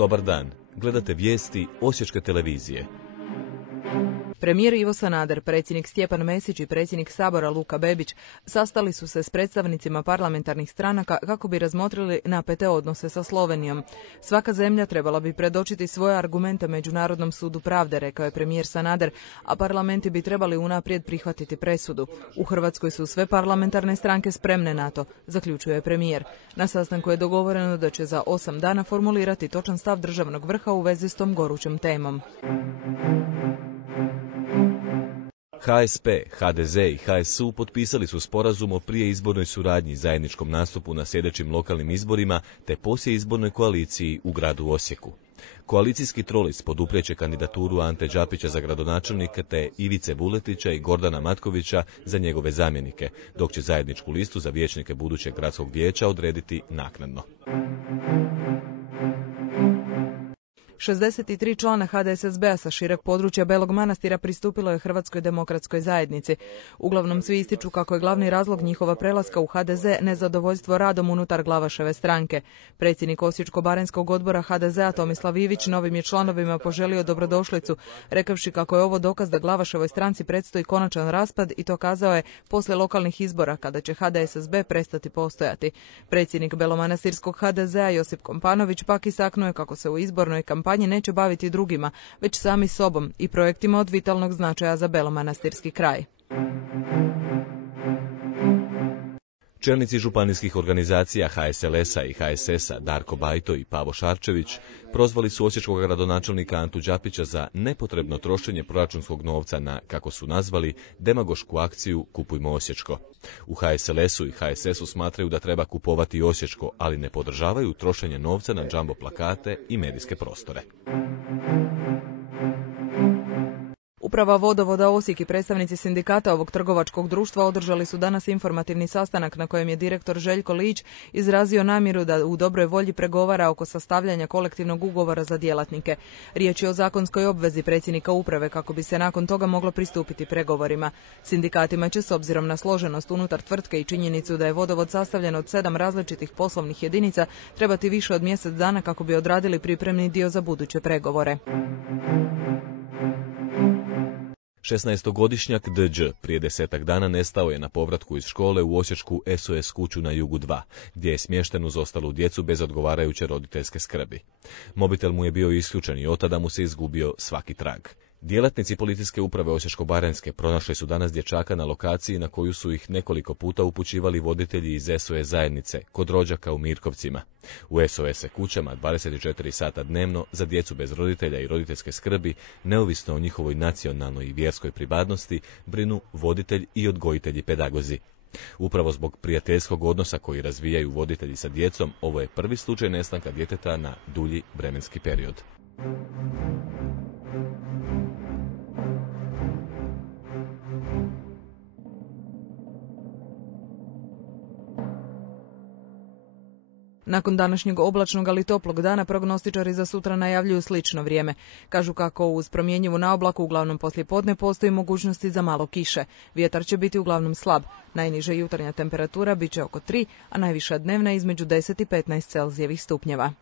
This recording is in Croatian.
Dobar dan, gledate vijesti Osječke televizije. Premijer Ivo Sanader, predsjednik Stjepan Mesić i predsjednik Sabora Luka Bebić sastali su se s predstavnicima parlamentarnih stranaka kako bi razmotrili napete odnose sa Slovenijom. Svaka zemlja trebala bi predočiti svoje argumente Međunarodnom sudu pravde, rekao je premijer Sanader, a parlamenti bi trebali unaprijed prihvatiti presudu. U Hrvatskoj su sve parlamentarne stranke spremne na to, zaključuje premijer. Na sastanku je dogovoreno da će za 8 dana formulirati točan stav državnog vrha u vezi s tom gorućom temom. HSP, HDZ i HSU potpisali su sporazum o prijeizbornoj suradnji, zajedničkom nastupu na sljedećim lokalnim izborima te poslijeizbornoj koaliciji u gradu Osijeku. Koalicijski trolis poduprijeće kandidaturu Ante Đapića za gradonačelnika te Ivice Vuletića i Gordana Matkovića za njegove zamjenike, dok će zajedničku listu za vijećnike budućeg gradskog vijeća odrediti naknadno. 63 člana HDSSB-a sa šireg područja Belog Manastira pristupilo je Hrvatskoj demokratskoj zajednici. Uglavnom svi ističu kako je glavni razlog njihova prelaska u HDZ nezadovoljstvo radom unutar Glavaševe stranke. Predsjednik Osječko-baranjskog odbora HDZ-a Tomislav Ivić novim je članovima poželio dobrodošlicu, rekavši kako je ovo dokaz da Glavaševoj stranci predstoji konačan raspad i to kazao je poslije lokalnih izbora kada će HDSSB prestati postojati. Predsjednik Belomanastirskog HDZ-a Josip Kompanović pak istaknuo je kako se u izbornoj kampanji neće baviti drugima, već sami sobom i projektima od vitalnog značaja za Belomanastirski kraj. Čelnici županijskih organizacija HSLS-a i HSS-a Darko Bajto i Pavo Šarčević prozvali su osječkog gradonačelnika Antu Đapića za nepotrebno trošenje proračunskog novca na, kako su nazvali, demagošku akciju Kupujmo Osječko. U HSLS-u i HSS-u smatraju da treba kupovati Osječko, ali ne podržavaju trošenje novca na džambo plakate i medijske prostore. Uprava Vodovoda Osijek i predstavnici sindikata ovog trgovačkog društva održali su danas informativni sastanak na kojem je direktor Željko Lić izrazio namjeru da u dobroj volji pregovara oko sastavljanja kolektivnog ugovora za djelatnike. Riječ je o zakonskoj obvezi predsjednika uprave kako bi se nakon toga moglo pristupiti pregovorima. Sindikatima će s obzirom na složenost unutar tvrtke i činjenicu da je vodovod sastavljen od 7 različitih poslovnih jedinica trebati više od mjesec dana kako bi odradili pripremni dio za buduće pregovore. 16-godišnjak DŽ prije 10 dana nestao je na povratku iz škole u osječku SOS kuću na Jugu 2, gdje je smješten uz ostalu djecu bez odgovarajuće roditeljske skrbi. Mobitel mu je bio isključen i od tada mu se izgubio svaki trag. Djelatnici policijske uprave Osječko-baranjske pronašli su danas dječaka na lokaciji na koju su ih nekoliko puta upućivali voditelji iz SOS zajednice kod rođaka u Mirkovcima. U SOS kućama 24 sata dnevno za djecu bez roditelja i roditeljske skrbi, neovisno o njihovoj nacionalnoj i vjerskoj pripadnosti, brinu voditelj i odgojitelji pedagozi. Upravo zbog prijateljskog odnosa koji razvijaju voditelji sa djecom, ovo je prvi slučaj nestanka djeteta na dulji vremenski period. Nakon današnjeg oblačnog ali toplog dana prognostičari za sutra najavljuju slično vrijeme. Kažu kako uz promjenjivu naoblaku uglavnom poslijepodne postoji mogućnosti za malo kiše. Vjetar će biti uglavnom slab. Najniža jutarnja temperatura bit će oko 3, a najviša dnevna između 10 i 15 Celzijevih stupnjeva.